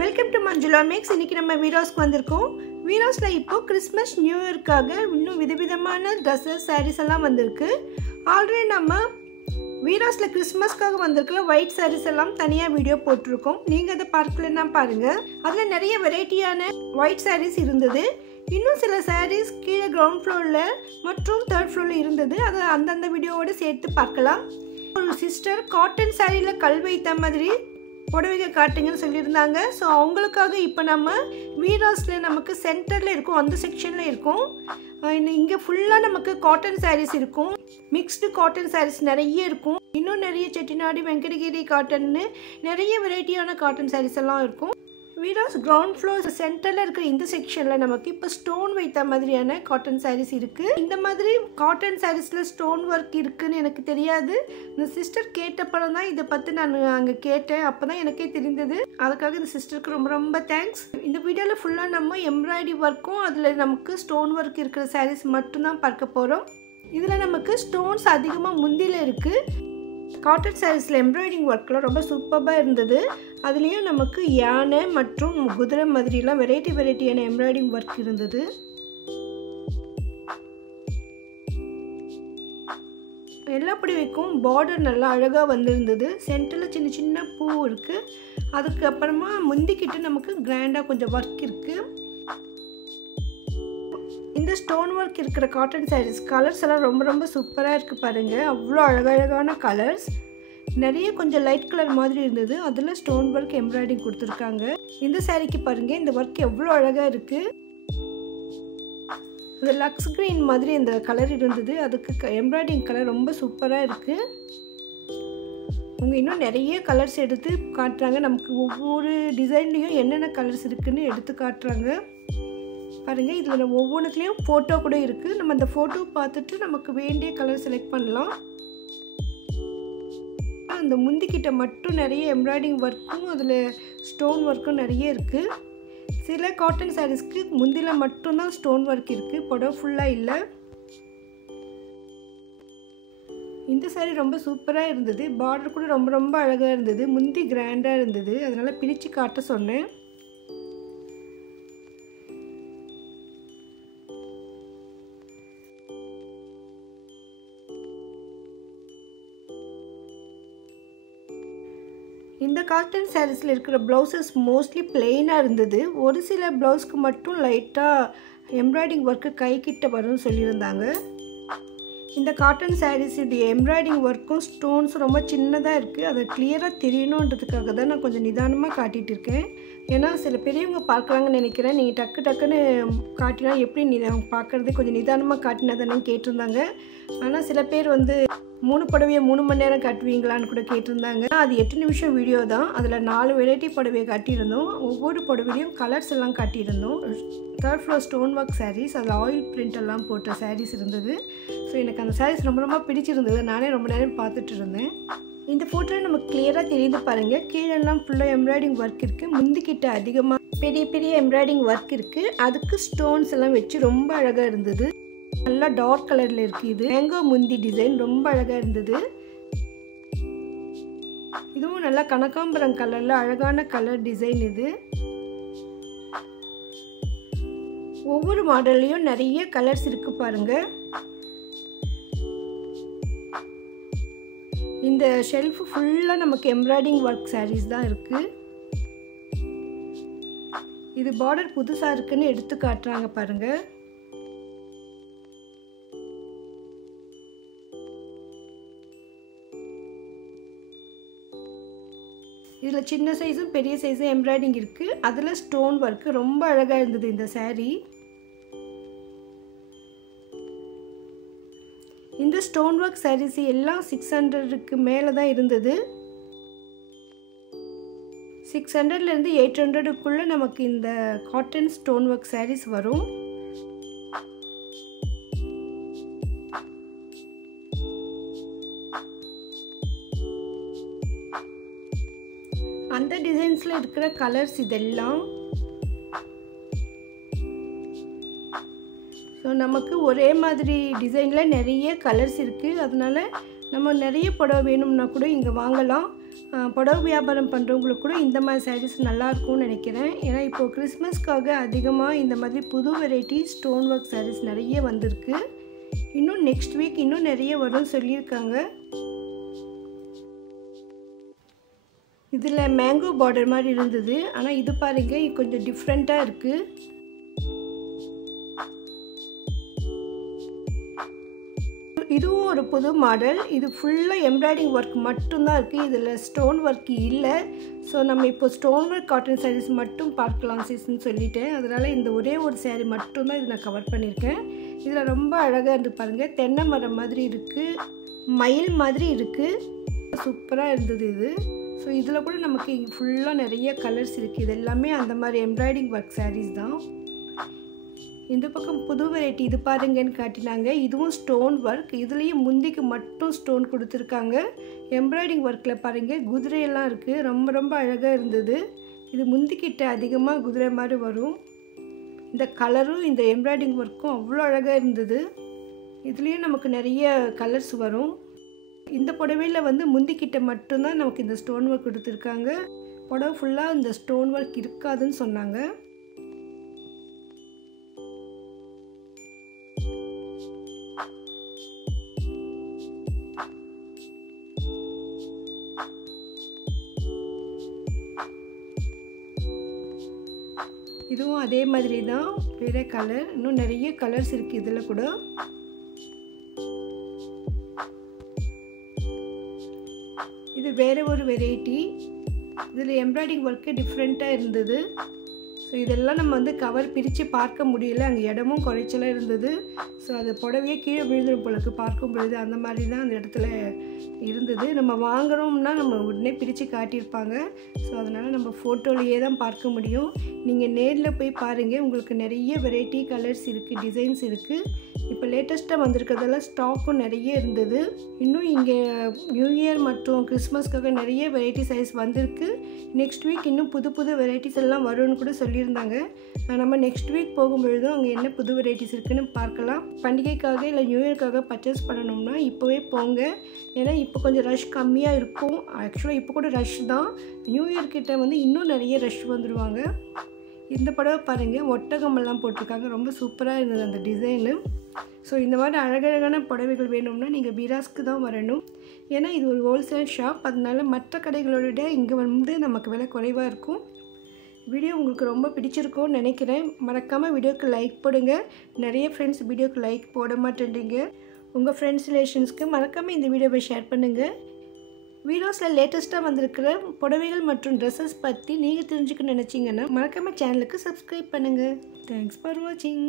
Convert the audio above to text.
Welcome to Manjula maths. இன்றைக்கி நம்ம வீராஸ்க்கு வந்திருக்கோம். வீராஸில் இப்போது கிறிஸ்மஸ் நியூ இயர்க்காக இன்னும் விதவிதமான ட்ரெஸ்ஸஸ் சாரீஸ் எல்லாம் வந்திருக்கு. ஆல்ரெடி நம்ம வீராஸில் கிறிஸ்மஸ்க்காக வந்திருக்கிற ஒயிட் சாரீஸ் எல்லாம் தனியாக வீடியோ போட்டிருக்கோம். நீங்கள் அதை பார்க்கலன்னா பாருங்கள். அதில் நிறைய வெரைட்டியான ஒயிட் சாரீஸ் இருந்தது. இன்னும் சில சாரீஸ் கீழே கிரவுண்ட் ஃப்ளோரில் மற்றும் தேர்ட் ஃப்ளோரில் இருந்தது. அதை அந்தந்த வீடியோவோடு சேர்த்து பார்க்கலாம். ஒரு சிஸ்டர் காட்டன் சாரியில் கல் வைத்த மாதிரி புடவைங்க காட்டுங்கன்னு சொல்லியிருந்தாங்க. ஸோ அவங்களுக்காக இப்போ நம்ம வீராஸில் நமக்கு சென்டரில் இருக்கும், அந்த செக்ஷனில் இருக்கும். இங்கே ஃபுல்லாக நமக்கு காட்டன் சாரீஸ் இருக்கும். மிக்ஸ்டு காட்டன் சாரீஸ் நிறைய இருக்கும். இன்னும் நிறைய செட்டிநாடு, வெங்கடகிரி காட்டன்னு நிறைய வெரைட்டியான காட்டன் சாரீஸ் எல்லாம் இருக்கும். வீராஸ் கிரவுண்ட் ஃப்ளோர் சென்டரில் இருக்கிற இந்த செக்ஷனில் நமக்கு இப்போ ஸ்டோன் வைத்த மாதிரியான காட்டன் சாரீஸ் இருக்குது. இந்த மாதிரி காட்டன் சாரீஸில் ஸ்டோன் ஒர்க் இருக்குதுன்னு எனக்கு தெரியாது. இந்த சிஸ்டர் கேட்டப்பறம் தான் இதை பற்றி நான் அங்கே கேட்டேன். அப்போ தான் எனக்கே தெரிந்தது. அதுக்காக இந்த சிஸ்டருக்கு ரொம்ப ரொம்ப தேங்க்ஸ். இந்த வீடியோவில் ஃபுல்லாக நம்ம எம்ப்ராய்டரி ஒர்க்கும் அதில் நமக்கு ஸ்டோன் ஒர்க் இருக்கிற சாரீஸ் மட்டும்தான் பார்க்க போகிறோம். இதில் நமக்கு ஸ்டோன்ஸ் அதிகமாக முந்தியில் இருக்குது. காட்டன் சாரீஸில் எம்ப்ராய்டிங் ஒர்க்லாம் ரொம்ப சூப்பராக இருந்தது. அதுலேயும் நமக்கு யானை மற்றும் குதிரை மாதிரிலாம் வெரைட்டியான எம்ப்ராய்டிங் ஒர்க் இருந்தது. எல்லா புடவைக்கும் பார்டர் நல்லா அழகாக வந்திருந்தது. சென்டரில் சின்ன சின்ன பூ இருக்குது. அதுக்கப்புறமா முந்திக்கிட்டு நமக்கு கிராண்டாக கொஞ்சம் ஒர்க் இருக்குது. இந்த ஸ்டோன் ஒர்க் இருக்கிற காட்டன் சாரீஸ் கலர்ஸ் எல்லாம் ரொம்ப ரொம்ப சூப்பராக இருக்குது பாருங்கள். அவ்வளோ அழகழகான கலர்ஸ். நிறைய கொஞ்சம் லைட் கலர் மாதிரி இருந்தது. அதில் ஸ்டோன் ஒர்க் எம்ப்ராய்டிங் கொடுத்துருக்காங்க. இந்த சாரீக்கு பாருங்கள், இந்த ஒர்க் எவ்வளோ அழகாக இருக்குது. இந்த லக்ஸ் க்ரீன் மாதிரி இந்த கலர் இருந்தது. அதுக்கு எம்ப்ராய்டிங் கலர் ரொம்ப சூப்பராக இருக்குது. அவங்க இன்னும் நிறைய கலர்ஸ் எடுத்து காட்டுறாங்க. நமக்கு ஒவ்வொரு டிசைன்லேயும் என்னென்ன கலர்ஸ் இருக்குதுன்னு எடுத்து காட்டுறாங்க பாருங்கள். இதில் ஒவ்வொன்றுத்துலேயும் ஃபோட்டோ கூட இருக்குது. நம்ம அந்த ஃபோட்டோ பார்த்துட்டு நமக்கு வேண்டிய கலர் செலக்ட் பண்ணலாம். அந்த முந்திக்கிட்ட மட்டும் நிறைய எம்ப்ராய்டிங் ஒர்க்கும் அதில் ஸ்டோன் ஒர்க்கும் நிறைய இருக்குது. சில காட்டன் சாரீஸ்க்கு முந்தியில் மட்டும்தான் ஸ்டோன் ஒர்க் இருக்குது, புடவை ஃபுல்லாக இல்லை. இந்த சாரீ ரொம்ப சூப்பராக இருந்தது. பார்டர் கூட ரொம்ப ரொம்ப அழகாக இருந்தது. முந்தி கிராண்டாக இருந்தது. அதனால் பிரித்து காட்ட சொன்னேன். இந்த காட்டன் சாரீஸில் இருக்கிற ப்ளவுசஸ் மோஸ்ட்லி பிளெயினாக இருந்தது. ஒரு சில ப்ளவுஸ்க்கு மட்டும் லைட்டாக எம்ப்ராய்டிங் ஒர்க்கு கைக்கிட்ட வரும்னு சொல்லியிருந்தாங்க. இந்த காட்டன் சாரீஸ் இது எம்ப்ராய்டிங் ஒர்க்கும் ஸ்டோன்ஸ் ரொம்ப சின்னதாக இருக்குது. அதை கிளியராக தெரியணுன்றதுக்காக தான் நான் கொஞ்சம் நிதானமாக காட்டிகிட்டு இருக்கேன். ஏன்னா சில பெரியவங்க பார்க்குறாங்கன்னு நினைக்கிறேன். நீங்கள் டக்குன்னு காட்டினா எப்படி பார்க்குறது, கொஞ்சம் நிதானமாக காட்டினா தானே கேட்டிருந்தாங்க. ஆனால் சில பேர் வந்து 3 புடவையை 3 மணி நேரம் காட்டுவீங்களான்னு கூட கேட்டிருந்தாங்க. அது 8 நிமிஷம் வீடியோ தான். அதில் 4 வெரைட்டி புடவையை காட்டியிருந்தோம். ஒவ்வொரு புடவையிலையும் கலர்ஸ் எல்லாம் காட்டியிருந்தோம். Third floor stone work saris, அதில் ஆயில் பிரிண்ட் எல்லாம் போட்ட சாரீஸ் இருந்தது. ஸோ எனக்கு அந்த சாரீஸ் ரொம்ப ரொம்ப பிடிச்சிருந்தது. நானே ரொம்ப நேரம் பார்த்துட்டு இருந்தேன். இந்த ஃபோட்டோவில் நமக்கு கிளியராக தெரியுது பாருங்கள். கீழெல்லாம் ஃபுல்லாக எம்ப்ராய்டிங் ஒர்க் இருக்குது. முந்திக்கிட்ட அதிகமாக பெரிய எம்ப்ராய்டிங் ஒர்க் இருக்குது. அதுக்கு ஸ்டோன்ஸ் எல்லாம் வச்சு ரொம்ப அழகாக இருந்தது. நல்லா டார்க் கலரில் இருக்குது. இது மேங்கோ முந்தி டிசைன் ரொம்ப அழகாக இருந்தது. இதுவும் நல்லா கனகாம்பரம் கலரில் அழகான கலர் டிசைன். இது ஒவ்வொரு மாடல்லையும் நிறைய கலர்ஸ் இருக்குது பாருங்கள். இந்த ஷெல்ஃப் ஃபுல்லாக நமக்கு எம்ப்ராய்டிங் ஒர்க் சாரீஸ் தான் இருக்குது. இது பார்டர் புதுசாக இருக்குன்னு எடுத்து காட்டுறாங்க பாருங்கள். இதில் சின்ன சைஸும் பெரிய சைஸும் எம்ப்ராய்டிங் இருக்குது. அதில் ஸ்டோன் ஒர்க்கு ரொம்ப அழகாக இருந்தது இந்த சாரீ. இந்த ஸ்டோன் ஒர்க் சாரீஸ் எல்லாம் 600க்கு மேலே தான் இருந்தது. 600லேருந்து 800க்குள்ளே நமக்கு இந்த காட்டன் ஸ்டோன் ஒர்க் சாரீஸ் வரும். அந்த டிசைன்ஸில் இருக்கிற கலர்ஸ் இதெல்லாம். ஸோ நமக்கு ஒரே மாதிரி டிசைனில் நிறைய கலர்ஸ் இருக்குது. அதனால் நம்ம நிறைய புடவை வேணும்னா கூட இங்கே வாங்கலாம். புடவை வியாபாரம் பண்ணுறவங்களுக்கு கூட இந்த மாதிரி சாரீஸ் நல்லாயிருக்கும்னு நினைக்கிறேன். ஏன்னா இப்போது கிறிஸ்மஸ்க்காக அதிகமாக இந்த மாதிரி புது வெரைட்டி ஸ்டோன் ஒர்க் சாரீஸ் நிறைய வந்திருக்கு. இன்னும் நெக்ஸ்ட் வீக் இன்னும் நிறைய வரும்னு சொல்லியிருக்காங்க. இதில் மேங்கோ பார்டர் மாதிரி இருந்தது, ஆனால் இது பாருங்கள் கொஞ்சம் டிஃப்ரெண்ட்டாக இருக்குது. இதுவும் ஒரு புது மாடல். இது ஃபுல்லாக எம்ப்ராய்டிங் ஒர்க் மட்டும்தான் இருக்குது, இதில் ஸ்டோன் ஒர்க் இல்லை. ஸோ நம்ம இப்போ ஸ்டோன் ஒர்க் காட்டன் சாரீஸ் மட்டும் பார்க்கலாம் சீசன் சொல்லிட்டேன். அதனால் இந்த ஒரே ஒரு சாரீ மட்டும்தான் இது நான் கவர் பண்ணியிருக்கேன். இதில் ரொம்ப அழகாக இருந்து பாருங்கள், தென்னை மரம் மாதிரி இருக்குது, மயில் மாதிரி இருக்குது, சூப்பராக இருந்தது இது. ஸோ இதில் கூட நமக்கு ஃபுல்லாக நிறைய கலர்ஸ் இருக்குது. இது எல்லாமே அந்த மாதிரி எம்ப்ராய்டிங் ஒர்க் சாரீஸ் தான். இந்த பக்கம் புது வெரைட்டி இது பாருங்கன்னு காட்டினாங்க. இதுவும் ஸ்டோன் ஒர்க், இதுலேயும் முந்திக்கு மட்டும் ஸ்டோன் கொடுத்துருக்காங்க. எம்ப்ராய்டிங் ஒர்க்கில் பாருங்கள் குதிரையெல்லாம் இருக்குது, ரொம்ப ரொம்ப அழகாக இருந்தது. இது முந்திக்கிட்ட அதிகமாக குதிரை மாதிரி வரும். இந்த கலரும் இந்த எம்ப்ராய்டிங் ஒர்க்கும் அவ்வளோ அழகாக இருந்தது. இதுலேயும் நமக்கு நிறைய கலர்ஸ் வரும். இந்த புடவையில் வந்து முந்திக்கிட்ட மட்டும்தான் நமக்கு இந்த ஸ்டோன் ஒர்க் கொடுத்துருக்காங்க. புடவை ஃபுல்லாக இந்த ஸ்டோன் ஒர்க் இருக்காதுன்னு சொன்னாங்க. இதுவும் அதே மாதிரி தான், வேறு கலர், இன்னும் நிறைய கலர்ஸ் இருக்குது இதில் கூட. இது வேறு ஒரு வெரைட்டி, இதில் எம்ப்ராய்டிங் ஒர்க்கு டிஃப்ரெண்ட்டாக இருந்தது. ஸோ இதெல்லாம் நம்ம வந்து கவர் பிரித்து பார்க்க முடியல, அங்கே இடமும் குறைச்சலாக இருந்தது. ஸோ அது புடவையே கீழே விழுந்துடும் பொழுது பார்க்கும் பொழுது அந்த மாதிரி தான் அந்த இடத்துல இருந்தது. நம்ம வாங்குகிறோம்னா நம்ம உடனே பிரித்து காட்டியிருப்பாங்க. ஸோ அதனால் நம்ம ஃபோட்டோலையே தான் பார்க்க முடியும். நீங்கள் நேரில் போய் பாருங்கள், உங்களுக்கு நிறைய வெரைட்டி கலர்ஸ் இருக்குது, டிசைன்ஸ் இருக்குது. இப்போ லேட்டஸ்ட்டாக வந்திருக்கிறதெல்லாம் ஸ்டாக்கும் நிறைய இருந்தது. இன்னும் இங்கே நியூ இயர் மற்றும் கிறிஸ்மஸ்க்காக நிறைய வெரைட்டி சைஸ் வந்திருக்கு. நெக்ஸ்ட் வீக் இன்னும் புது புது வெரைட்டிஸ் எல்லாம் வரும்னு கூட சொல்லியிருந்தாங்க. நம்ம நெக்ஸ்ட் வீக் போகும்பொழுதும் அங்கே என்ன புது வெரைட்டிஸ் இருக்குதுன்னு பார்க்கலாம். பண்டிகைக்காக இல்லை நியூ இயர்க்காக பர்ச்சேஸ் பண்ணணும்னா இப்போவே போங்க, ஏன்னா இப்போ கொஞ்சம் ரஷ் கம்மியாக இருக்கும். ஆக்சுவலாக இப்போ கூட ரஷ் தான், நியூ இயர் கிட்ட வந்து இன்னும் நிறைய ரஷ் வந்துடுவாங்க. இந்த புடவை பாருங்கள், ஒட்டகமெல்லாம் போட்டிருக்காங்க, ரொம்ப சூப்பராக இருந்தது அந்த டிசைனு. ஸோ இந்த மாதிரி அழகழகான புடவைகள் வேணும்னா நீங்கள் வீராஸ்க்கு தான் வரணும். ஏன்னா இது ஒரு ஹோல்சேல் ஷாப், அதனால மற்ற கடைகளோட இங்கே வந்து நமக்கு விலை குறைவாக இருக்கும். வீடியோ உங்களுக்கு ரொம்ப பிடிச்சிருக்கும்னு நினைக்கிறேன். மறக்காமல் வீடியோக்கு லைக் போடுங்க. நிறைய ஃப்ரெண்ட்ஸ் வீடியோக்கு லைக் போட மாட்டேன்றீங்க. உங்கள் ஃப்ரெண்ட்ஸ் ரிலேஷன்ஸ்க்கு மறக்காமல் இந்த வீடியோவை ஷேர் பண்ணுங்கள். வீடியோஸில் லேட்டஸ்ட்டாக வந்திருக்கிற புடவைகள் மற்றும் ட்ரெஸ்ஸஸ் பற்றி நீங்கள் தெரிஞ்சுக்கணும்னு நினச்சிங்கன்னா மறக்காமல் சேனலுக்கு சப்ஸ்கிரைப் பண்ணுங்கள். தேங்க்ஸ் ஃபார் வாட்சிங்.